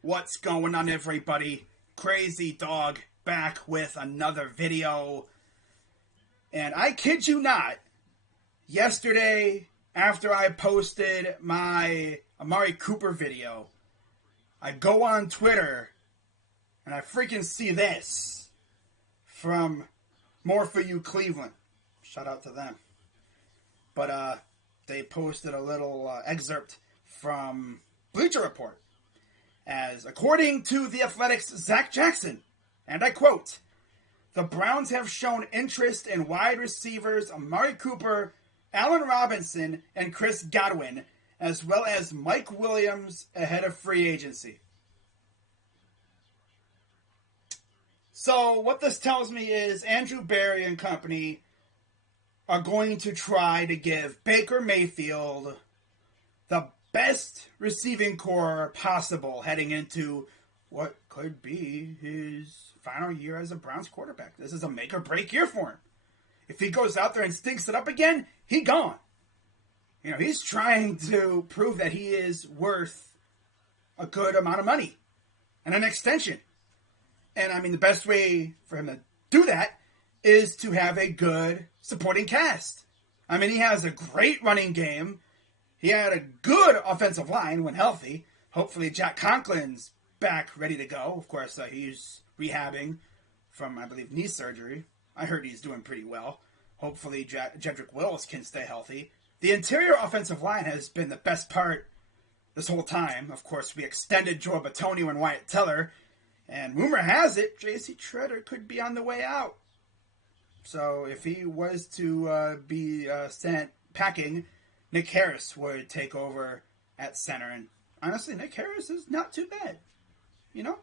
What's going on, everybody? Crazy Dog back with another video. And I kid you not, yesterday after I posted my Amari Cooper video, I go on Twitter and I freaking see this from More For You Cleveland. Shout out to them. But they posted a little excerpt from Bleacher Report. As according to The Athletic's Zach Jackson, and I quote, "The Browns have shown interest in wide receivers Amari Cooper, Allen Robinson, and Chris Godwin, as well as Mike Williams ahead of free agency." So what this tells me is Andrew Berry and company are going to try to give Baker Mayfield the best receiving core possible heading into what could be his final year as a Browns quarterback. This is a make or break year for him. If he goes out there and stinks it up again, he gone. You know, he's trying to prove that he is worth a good amount of money and an extension. And I mean, the best way for him to do that is to have a good supporting cast. I mean, he has a great running game. He had a good offensive line when healthy. Hopefully Jack Conklin's back ready to go. Of course, he's rehabbing from, I believe, knee surgery. I heard he's doing pretty well. Hopefully Jedrick Wills can stay healthy. The interior offensive line has been the best part this whole time. Of course, we extended Joe Bitonio and Wyatt Teller. And rumor has it, J.C. Treader could be on the way out. So if he was to be sent packing, Nick Harris would take over at center. And honestly, Nick Harris is not too bad. You know?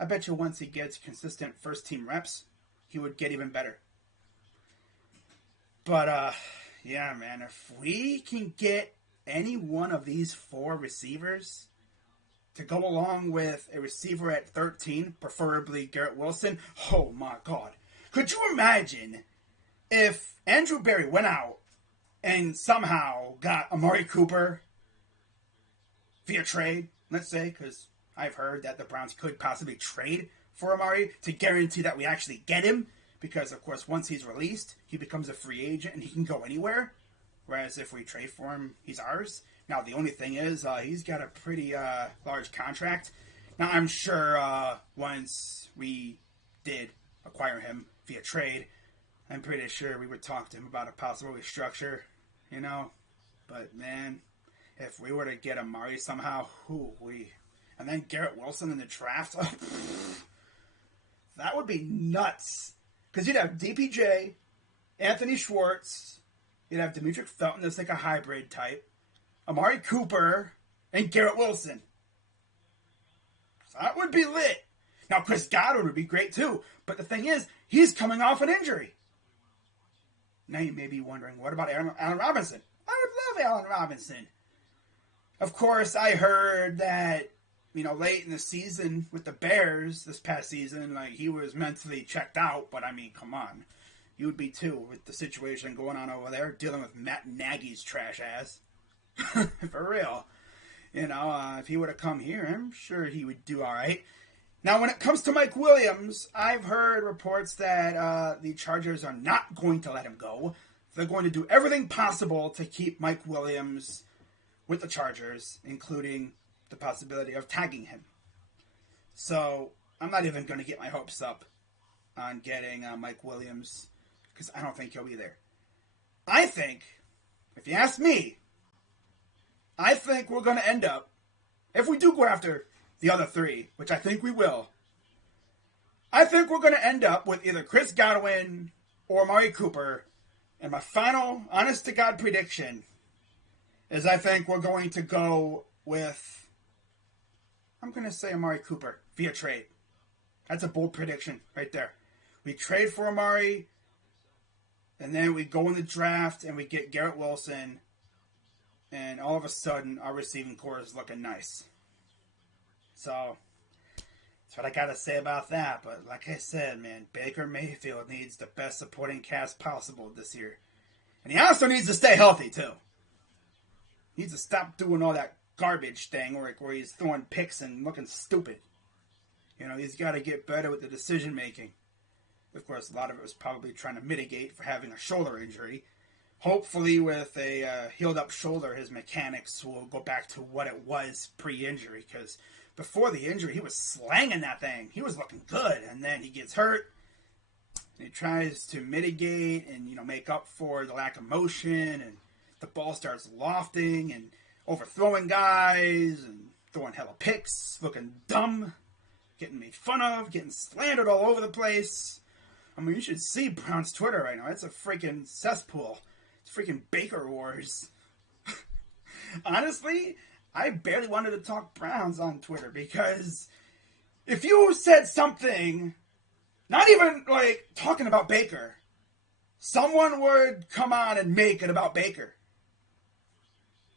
I bet you once he gets consistent first-team reps, he would get even better. But, yeah, man, if we can get any one of these four receivers to go along with a receiver at 13, preferably Garrett Wilson, oh my God. Could you imagine if Andrew Berry went out and somehow got Amari Cooper via trade, let's say, because I've heard that the Browns could possibly trade for Amari to guarantee that we actually get him, because, of course, once he's released, he becomes a free agent and he can go anywhere, whereas if we trade for him, he's ours. Now, the only thing is, he's got a pretty large contract. Now, I'm sure once we did acquire him via trade, I'm pretty sure we would talk to him about a possible restructure, you know. But, man, if we were to get Amari somehow, and then Garrett Wilson in the draft, that would be nuts. Because you'd have DPJ, Anthony Schwartz, you'd have Demetric Felton that's like a hybrid type, Amari Cooper, and Garrett Wilson. So that would be lit. Now, Chris Godwin would be great too, but the thing is, he's coming off an injury. Now you may be wondering, what about Allen Robinson? I would love Allen Robinson. Of course, I heard that, you know, late in the season with the Bears this past season, like, he was mentally checked out, but I mean, come on. You would be too with the situation going on over there, dealing with Matt Nagy's trash ass. For real. You know, if he would have come here, I'm sure he would do all right. Now, when it comes to Mike Williams, I've heard reports that the Chargers are not going to let him go. They're going to do everything possible to keep Mike Williams with the Chargers, including the possibility of tagging him. So, I'm not even going to get my hopes up on getting Mike Williams, because I don't think he'll be there. I think, if you ask me, I think we're going to end up, if we do go after the other three, which I think we will, I think we're going to end up with either Chris Godwin or Amari Cooper. And my final, honest-to-God prediction is I think we're going to go with, I'm going to say Amari Cooper via trade. That's a bold prediction right there. We trade for Amari, and then we go in the draft and we get Garrett Wilson, and all of a sudden our receiving core is looking nice. So, that's what I got to say about that. But like I said, man, Baker Mayfield needs the best supporting cast possible this year. And he also needs to stay healthy, too. He needs to stop doing all that garbage thing where he's throwing picks and looking stupid. He's got to get better with the decision making. Of course, a lot of it was probably trying to mitigate for having a shoulder injury. Hopefully, with a healed up shoulder, his mechanics will go back to what it was pre-injury. Because before the injury, he was slanging that thing. He was looking good. And then he gets hurt. And he tries to mitigate and, make up for the lack of motion. And the ball starts lofting and overthrowing guys and throwing hella picks, looking dumb, getting made fun of, getting slandered all over the place. I mean, you should see Brown's Twitter right now. It's a freaking cesspool. It's freaking Baker Wars. Honestly, I barely wanted to talk Browns on Twitter because if you said something, not even like talking about Baker, someone would come on and make it about Baker.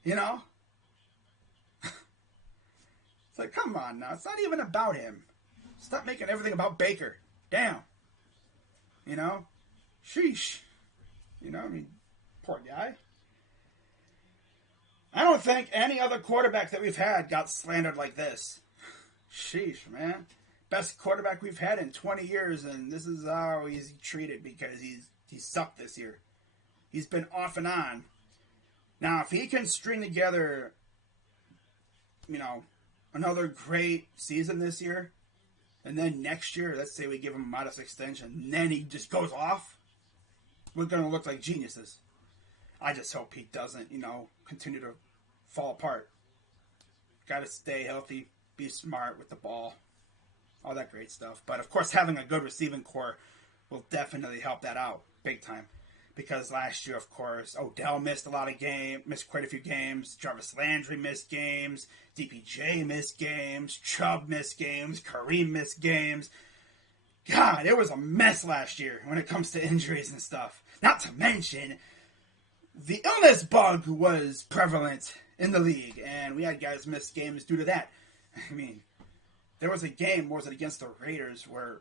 It's like, come on now. It's not even about him. Stop making everything about Baker. Damn. Sheesh. Poor guy. I don't think any other quarterback that we've had got slandered like this. Sheesh, man. Best quarterback we've had in 20 years, and this is how he's treated because he sucked this year. He's been off and on. Now, if he can string together, another great season this year, and then next year, let's say we give him a modest extension, and then he just goes off, we're going to look like geniuses. I just hope he doesn't, continue to fall apart. Got to stay healthy, be smart with the ball, all that great stuff. But, of course, having a good receiving core will definitely help that out big time. Because last year, of course, Odell missed quite a few games. Jarvis Landry missed games. DPJ missed games. Chubb missed games. Kareem missed games. God, it was a mess last year when it comes to injuries and stuff. Not to mention, the illness bug was prevalent in the league, and we had guys miss games due to that. I mean, there was a game, was it against the Raiders, where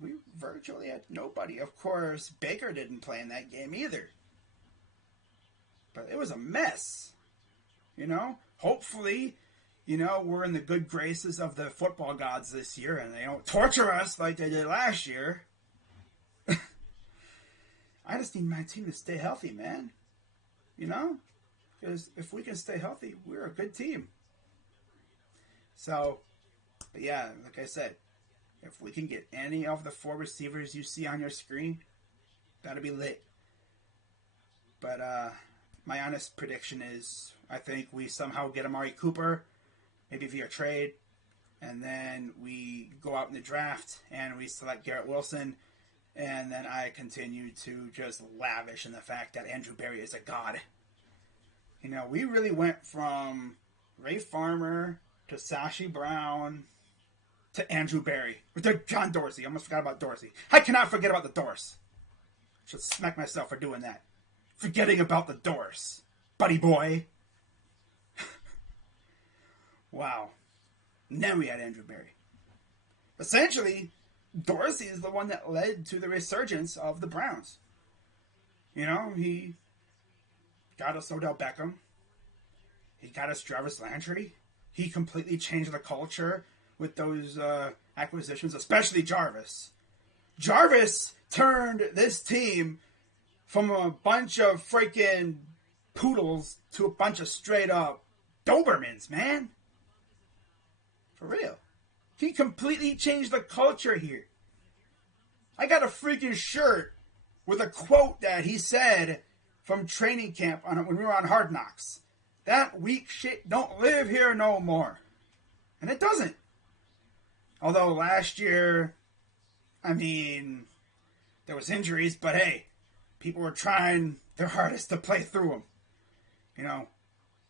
we virtually had nobody. Of course, Baker didn't play in that game either. But it was a mess. Hopefully, we're in the good graces of the football gods this year and they don't torture us like they did last year. I just need my team to stay healthy, man. Because if we can stay healthy, we're a good team. So, but yeah, like I said, if we can get any of the 4 receivers you see on your screen, that'll be lit. But my honest prediction is I think we somehow get Amari Cooper, maybe via trade, and then we go out in the draft and we select Garrett Wilson, and then I continue to just lavish in the fact that Andrew Berry is a god. We really went from Ray Farmer to Sashi Brown to Andrew Berry. To John Dorsey. I almost forgot about Dorsey. I cannot forget about the Dorse. Should smack myself for doing that. Forgetting about the Dorse. Buddy boy. Wow. And then we had Andrew Berry. Essentially, Dorsey is the one that led to the resurgence of the Browns. He got us Odell Beckham. He got us Jarvis Landry. He completely changed the culture with those acquisitions, especially Jarvis. Jarvis turned this team from a bunch of freaking poodles to a bunch of straight up Dobermans, man. For real. He completely changed the culture here. I got a freaking shirt with a quote that he said from training camp when we were on Hard Knocks. That weak shit don't live here no more. And it doesn't. Although last year, there was injuries, but hey, people were trying their hardest to play through them.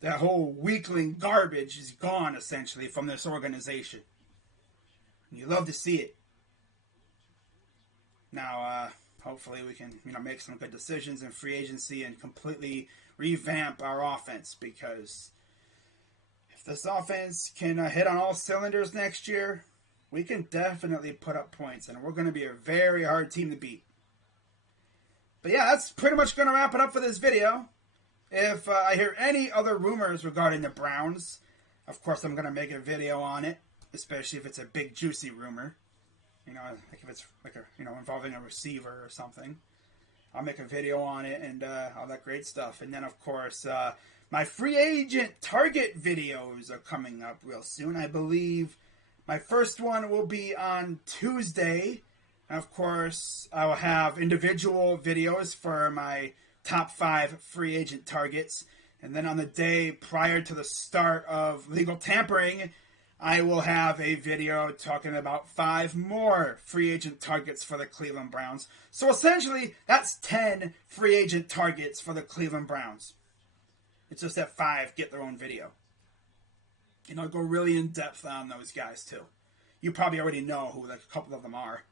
That whole weakling garbage is gone, essentially, from this organization. You love to see it. Now, hopefully we can, make some good decisions in free agency and completely revamp our offense, because if this offense can hit on all cylinders next year, we can definitely put up points, and we're going to be a very hard team to beat. But yeah, that's pretty much going to wrap it up for this video. If I hear any other rumors regarding the Browns, Of course, I'm going to make a video on it, especially if it's a big, juicy rumor. You know, like if it's like a, you know, involving a receiver or something. I'll make a video on it and all that great stuff. And then, of course, my free agent target videos are coming up real soon. I believe my first one will be on Tuesday. And, of course, I will have individual videos for my top 5 free agent targets. And then on the day prior to the start of legal tampering, I will have a video talking about 5 more free agent targets for the Cleveland Browns. So essentially, that's 10 free agent targets for the Cleveland Browns. It's just that 5 get their own video. And I'll go really in depth on those guys too. You probably already know who a couple of them are.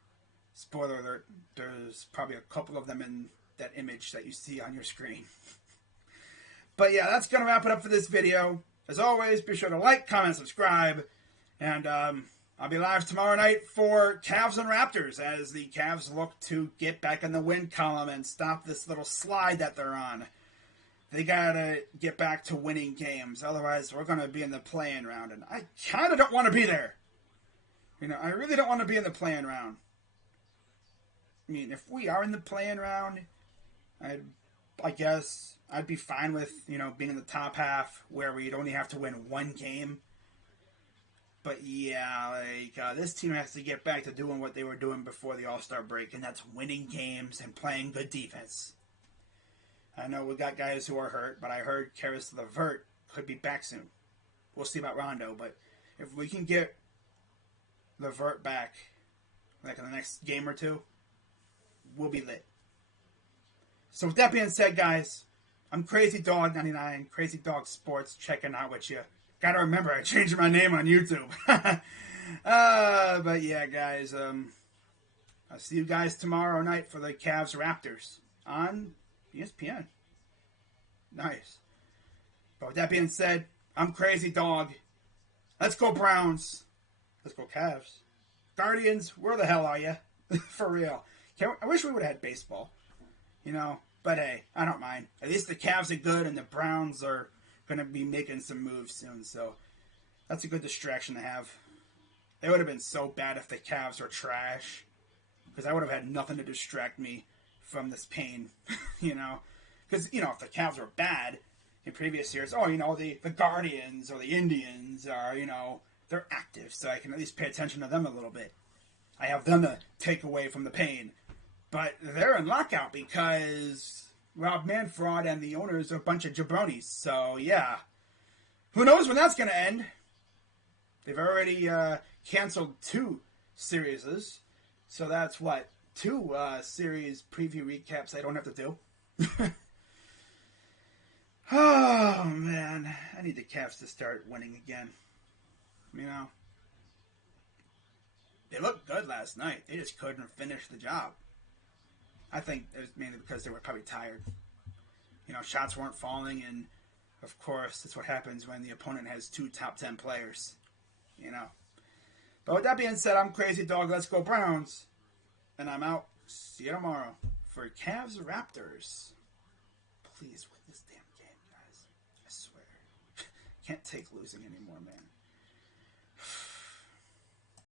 Spoiler alert, there's probably a couple of them in that image that you see on your screen. But yeah, that's going to wrap it up for this video. As always, be sure to like, comment, subscribe. And I'll be live tomorrow night for Cavs and Raptors as the Cavs look to get back in the win column and stop this little slide that they're on. They got to get back to winning games. Otherwise, we're going to be in the play-in round. And I kind of don't want to be there. You know, I really don't want to be in the play-in round. I mean, if we are in the play-in round, I guess I'd be fine with, you know, being in the top half where we'd only have to win 1 game. But yeah, like, this team has to get back to doing what they were doing before the All-Star break, and that's winning games and playing good defense. I know we got guys who are hurt, but I heard Karis LeVert could be back soon. We'll see about Rondo, but if we can get LeVert back, like in the next game or 2, we'll be lit. So with that being said, guys, I'm Crazy Dog 99, Crazy Dog Sports, checking out with you. Gotta remember, I changed my name on YouTube. But yeah, guys, I'll see you guys tomorrow night for the Cavs Raptors on ESPN. Nice. But with that being said, I'm Crazy Dog. Let's go Browns. Let's go Cavs. Guardians, where the hell are you? For real. I wish we would have had baseball. You know, but hey, I don't mind. At least the Cavs are good and the Browns are going to be making some moves soon, so that's a good distraction to have. It would have been so bad if the Cavs were trash, because I would have had nothing to distract me from this pain, you know? Because, you know, if the Cavs were bad in previous years, oh, you know, the Guardians or the Indians are, you know, they're active, so I can at least pay attention to them a little bit. I have them to take away from the pain. But they're in lockout because Rob Manfred and the owners are a bunch of jabronis. So, yeah. Who knows when that's going to end? They've already canceled 2 series. So that's what? 2 series preview recaps I don't have to do. Oh, man. I need the Cavs to start winning again. You know? They looked good last night. They just couldn't finish the job. I think it was mainly because they were probably tired. You know, shots weren't falling, and of course, that's what happens when the opponent has 2 top 10 players. You know. But with that being said, I'm Crazy Dog. Let's go Browns. And I'm out. See you tomorrow for Cavs Raptors. Please win this damn game, guys. I swear. Can't take losing anymore, man.